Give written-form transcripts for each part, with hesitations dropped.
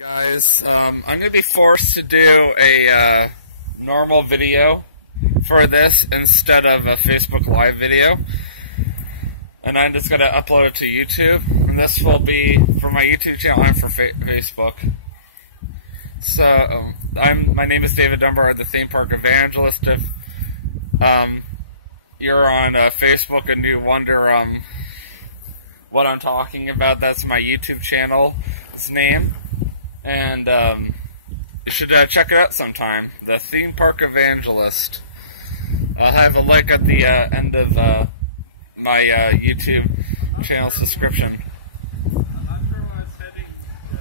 Guys, I'm going to be forced to do a normal video for this instead of a Facebook Live video. And I'm just going to upload it to YouTube. And this will be for my YouTube channel and for Facebook. So, my name is David Dunbar, the Theme Park Evangelist. If you're on Facebook and you wonder what I'm talking about, that's my YouTube channel's name. And you should check it out sometime. The Theme Park Evangelist. I'll have a link at the end of my YouTube channel's description. I'm not sure when I was heading the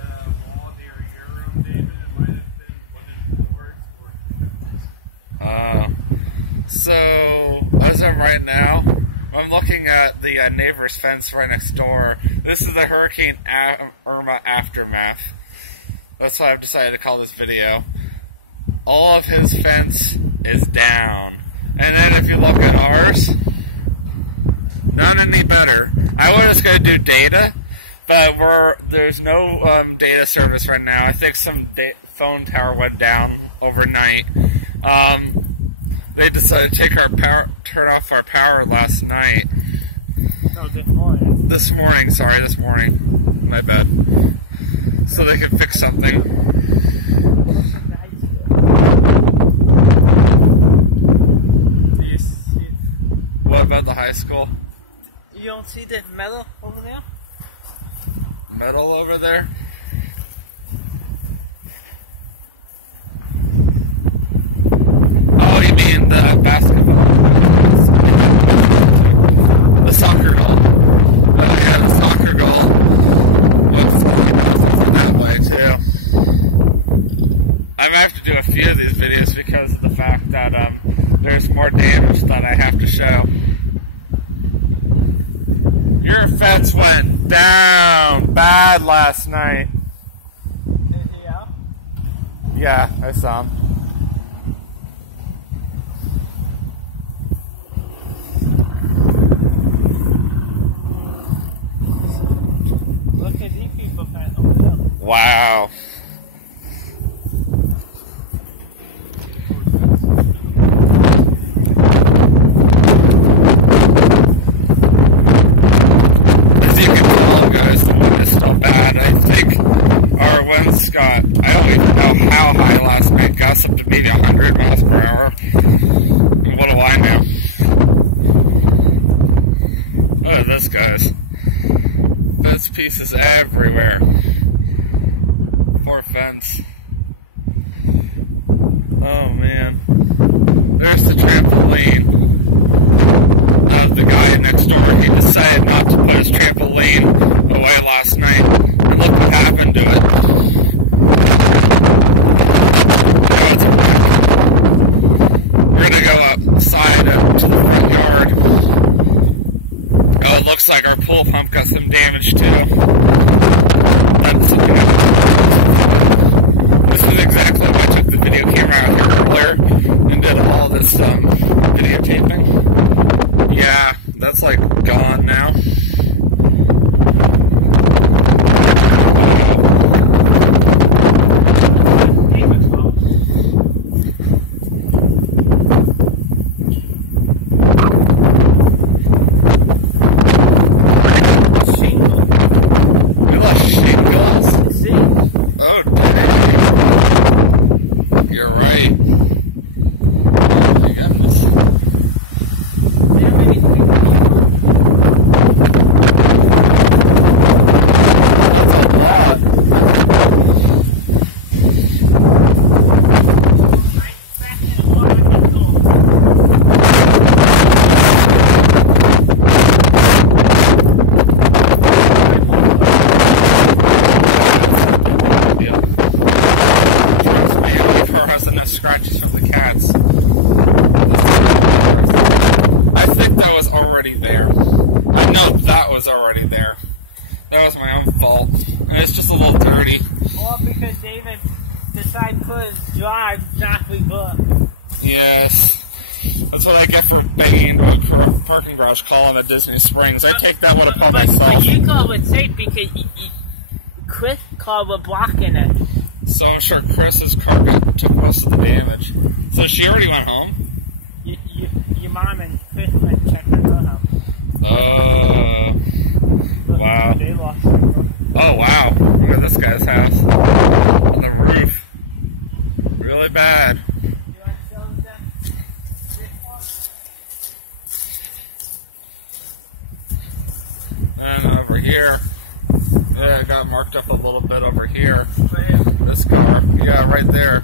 wall near your room, David. It might have been one of the boards or So, as of right now, I'm looking at the neighbor's fence right next door. This is the Hurricane Irma aftermath. That's why I've decided to call this video. All of his fence is down. And then if you look at ours, not any better. I was just going to do data, but there's no data service right now. I think some phone tower went down overnight. They decided to take our power, turn off our power last night. No, this morning. This morning. My bad. So they can fix something. What about the high school? You don't see the metal over there? Metal over there? Oh, you mean the basketball? The soccer goal. Oh yeah, the soccer goal. That way too. I might have to do a few of these videos because of the fact that there's more damage that I have to show. Your fence went down bad last night. Yeah? Yeah, I saw him. Look at these people over there. Wow. As you can tell, guys, the wind is still bad. I think our winds got, I don't even know how high last night, got up to maybe 100 miles per hour. What do I know? Look at this, guys. There's pieces everywhere. Poor fence. Oh man. There's the trampoline. The guy next door, he decided not to put his trampoline away last night. And look what happened to it. Now it's a wreck. We're gonna go outside to the front yard. Oh, it looks like our pool pump got some damage too. That's something This is exactly why I took the video camera out here earlier and did all this videotaping. Yeah, that's like gone now. Already there. That was my own fault. And it's just a little dirty. Or because David decided to put his drive exactly good. Yes. That's what I get for banging into a parking garage calling at Disney Springs. I take that with a pump myself. But you call it safe because you Chris' car was blocking it. So I'm sure Chris's car took most of the damage. So she already went home? Your mom and Chris went checking her house. Wow. They lost their car. Oh, wow. Look at this guy's house. On the roof. Really bad. You want to show them that? And over here. Yeah, it got marked up a little bit over here. This car. Yeah, right there.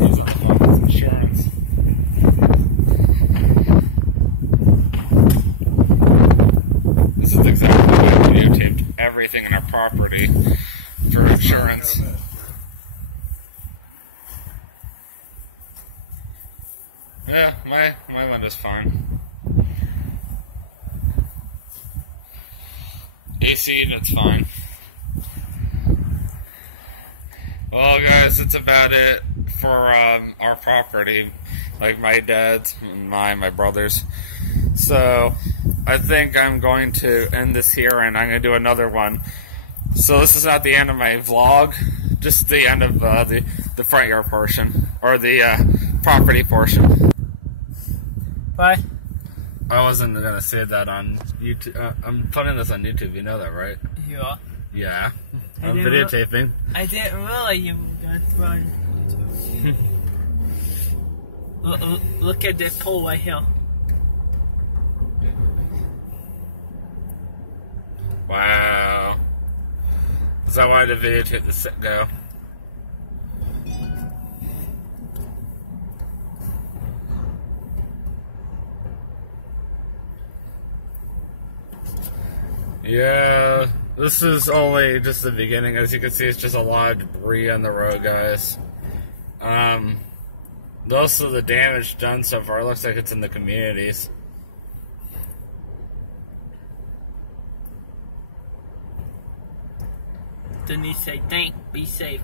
These are the ones with insurance. This is exactly why we videotaped everything in our property for insurance. Yeah, my window's fine. AC, that's fine. Well, guys, that's about it for our property. Like my dad's, my brother's. So, I think I'm going to end this here, and I'm going to do another one. So this is not the end of my vlog, just the end of the front yard portion, or the property portion. Bye. I wasn't going to say that on YouTube. I'm putting this on YouTube, you know that, right? Yeah. Yeah. I'm videotaping. I didn't realize you were going to run YouTube. Look at this pole right here. Wow. Because I wanted to videotape the set go. Yeah, this is only just the beginning. As you can see, it's just a lot of debris on the road, guys. Most of the damage done so far looks like it's in the communities. Didn't he say, "Thank, be safe"?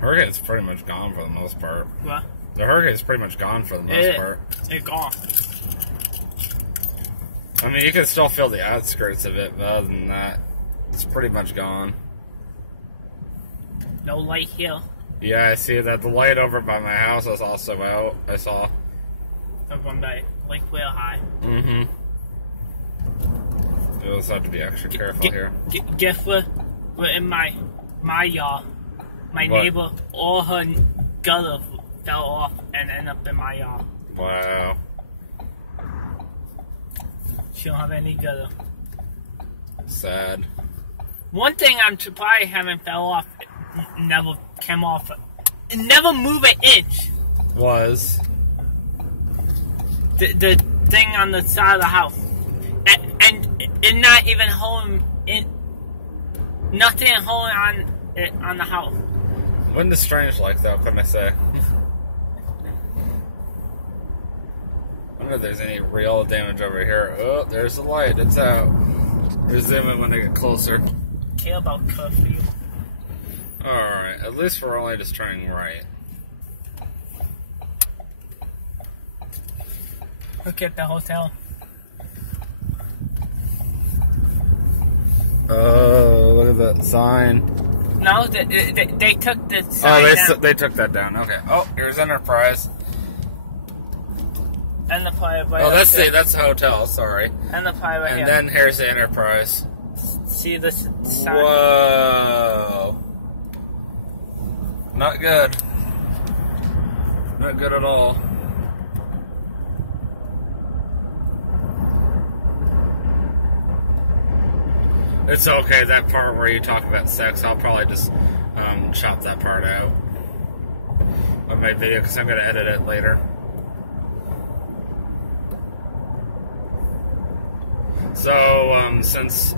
Hurricane's pretty much gone for the most part. What? The hurricane's pretty much gone for the most part. It's gone. I mean, you can still feel the outskirts of it, but other than that, it's pretty much gone. No light here. Yeah, I see that. The light over by my house is also out. I saw. Over by Lake Whale High. Mm-hmm. You'll just have to be extra careful here. Guess what? We're in my yard. My neighbor, all her gutter fell off and ended up in my yard. Wow. She don't have any gutter. Sad. One thing I'm surprised haven't fell off, never came off. It never moved an inch. Was? The thing on the side of the house. And it not even holding in. Nothing holding on it on the house. Wind is strange like that, what can I say? I wonder if there's any real damage over here. Oh, there's the light. It's out. Resume it when I get closer. Care about curfew. Alright, at least we're only just turning right. Look at the hotel. Oh, look at that sign. No, they took the sign down. They took that down. Okay. Oh, here's Enterprise. And the pirate right Oh, that's the hotel. Sorry. And the pirate right and here. Then here's the Enterprise. See this sign? Whoa. Not good. Not good at all. It's okay, that part where you talk about sex, I'll probably just chop that part out of my video because I'm going to edit it later. So, since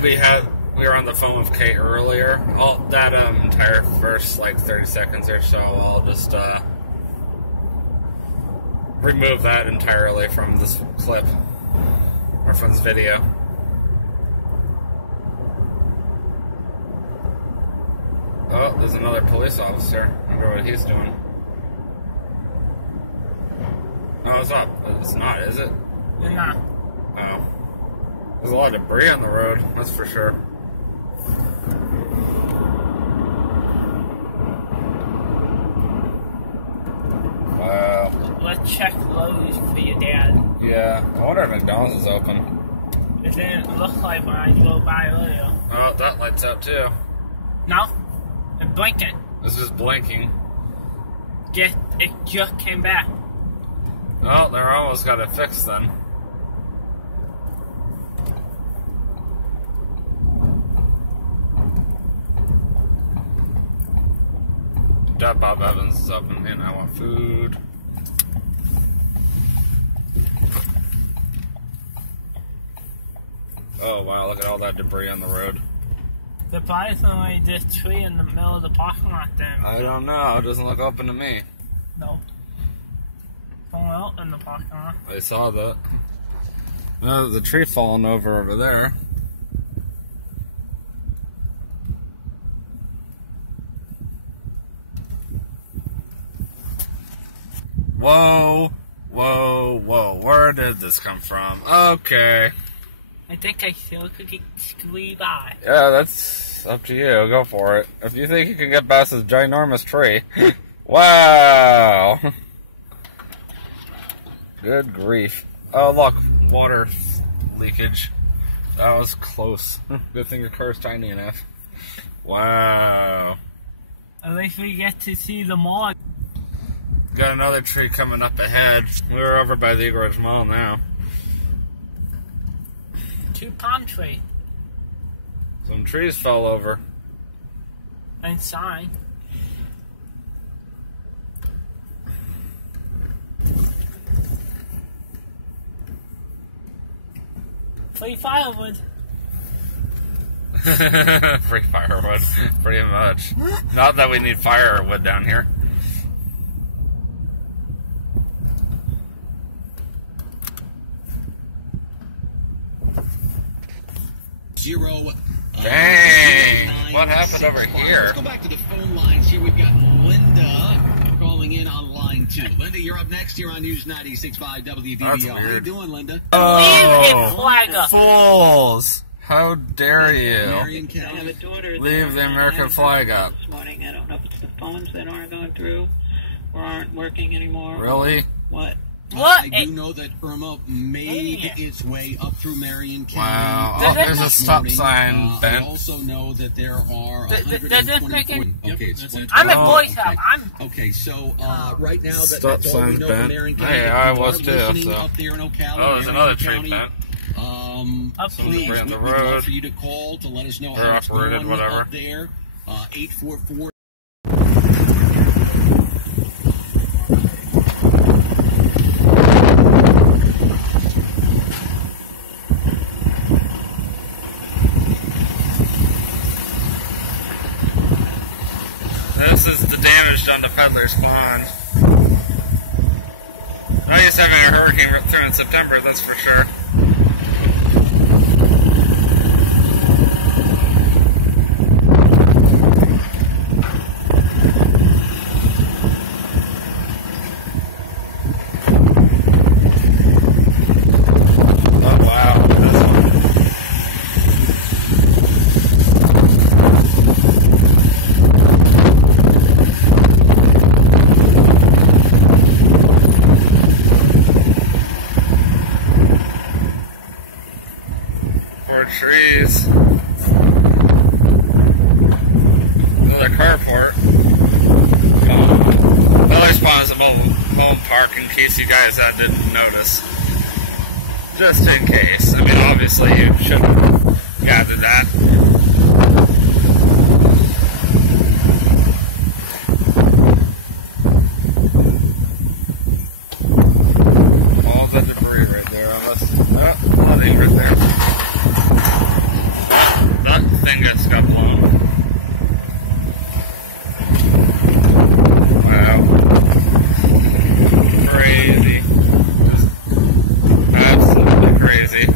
we were on the phone with Kate earlier, that entire first like 30 seconds or so, I'll just remove that entirely from this clip or from this video. Oh, there's another police officer. I wonder what he's doing. No, it's not. It's not, is it? No. Oh. There's a lot of debris on the road, that's for sure. Wow. Let's check Lowe's for your dad. Yeah, I wonder if McDonald's is open. It didn't look like when I drove by earlier. Oh, that lights up too. No? It's blinking. This is blinking. It just came back. Oh, they're almost got it fixed then. That Bob Evans is open. Man, I want food. Oh wow, look at all that debris on the road. Surprisingly, this tree in the middle of the parking lot then. I don't know, it doesn't look open to me. No. Someone else in the parking lot. I saw that. No, the tree falling over there. Whoa, whoa, whoa. Where did this come from? Okay. I think I still could get squeezed by. Yeah, that's up to you. Go for it. If you think you can get past this ginormous tree. Wow. Good grief. Oh, look. Water leakage. That was close. Good thing your car's tiny enough. Wow. At least we get to see the mall. Got another tree coming up ahead. We're over by the Eagle Ridge Mall now. 2 palm trees. Some trees fell over. And sign. Free firewood. Free firewood. Pretty much. Not that we need firewood down here. Dang! What happened over here? Let's go back to the phone lines here. We've got Linda calling in on line 2. Linda, you're up next here on News 96.5 WBBL. That's How you weird. doing, Linda? Oh, fools! How dare you? Marion I have County. a daughter. Leave the American flag up. This morning, I don't know if it's the phones that aren't going through or aren't working anymore. Really? What? What? I do know that Irma made Idiot. its way up through Marion County. Wow. Oh, there's a stop sign I bent. also know that there are Does this make it- 124. Okay, it's I'm at Oh, Boy okay. Scout. Okay, so right now Stop that's all we sign's know bent. from Marion County. Hey, If I you was are too, listening so. up there in Ocala, Oh, there's Marion another tree County, bent. please, debris on the we'd love road. for you to call to let us know Or how it's uprooted, going whatever. up there. 844. This is the damage done to Peddler's Pond. I used to have a hurricane rip through in September, that's for sure. Oh wow, Poor trees. Another carport. Peddler's Pond is a mobile home park in case you guys didn't notice. Just in case. I mean, obviously you should have gathered that. All the debris right there on us. Oh, nothing right there. That thing just got blown. Wow. Crazy. Just absolutely crazy.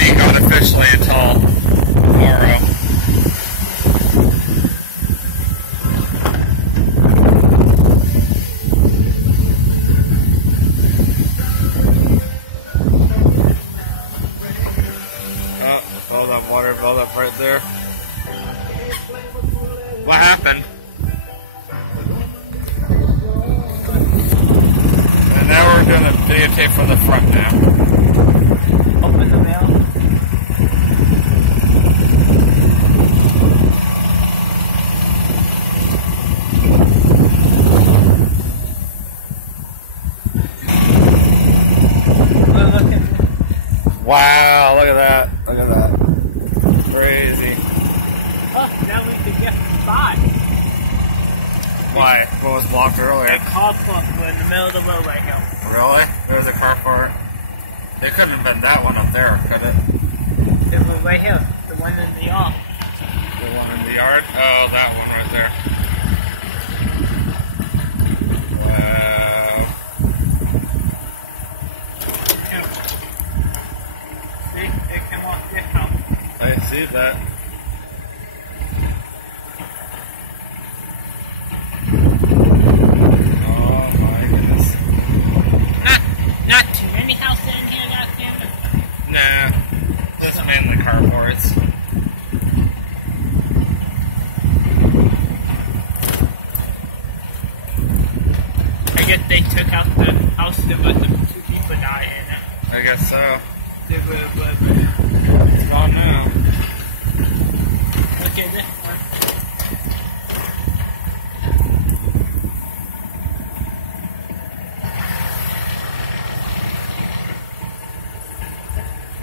be gone officially until tomorrow. Oh, all that water buildup right there. What happened? And now we're doing a videotape from the front now. Open the mail. Wow, look at that. Look at that. Crazy. Oh, now we can get the spot. Why? What was blocked earlier? The car park, we're in the middle of the road right now. Really? There's a car park. It couldn't have been that one up there, could it? It was right here, the one in the yard. The one in the yard? Oh, that one right there. Wow. See, it came off this house. I see that. Oh my goodness. Not too many houses in here that camera. Nah, just mainly carports. I guess they took out the house that was the 2 people died in it. I guess so. It's gone now. Look at this one.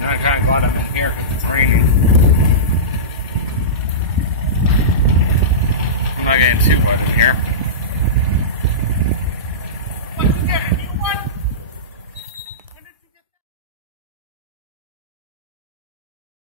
Now I kinda glad I'm in here because it's raining. I'm not getting too wet in here.